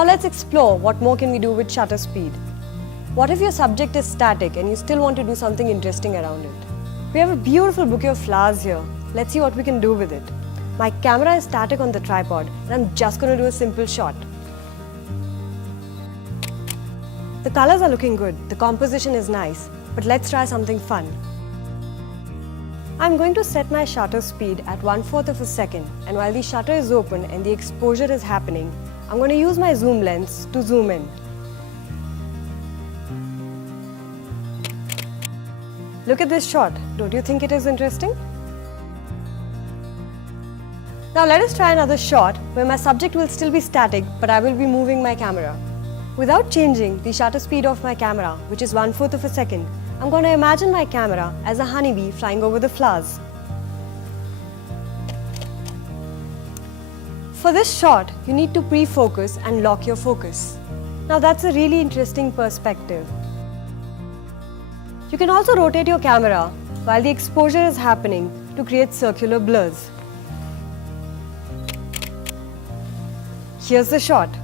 Now let's explore what more can we do with shutter speed. What if your subject is static and you still want to do something interesting around it? We have a beautiful bouquet of flowers here. Let's see what we can do with it. My camera is static on the tripod and I'm just going to do a simple shot. The colors are looking good, the composition is nice, but let's try something fun. I'm going to set my shutter speed at 1/4 of a second, and while the shutter is open and the exposure is happening, I'm going to use my zoom lens to zoom in. Look at this shot, don't you think it is interesting? Now let us try another shot where my subject will still be static, but I will be moving my camera. Without changing the shutter speed of my camera, which is 1/4 of a second, I'm going to imagine my camera as a honeybee flying over the flowers. For this shot, you need to pre-focus and lock your focus. Now that's a really interesting perspective. You can also rotate your camera while the exposure is happening to create circular blurs. Here's the shot.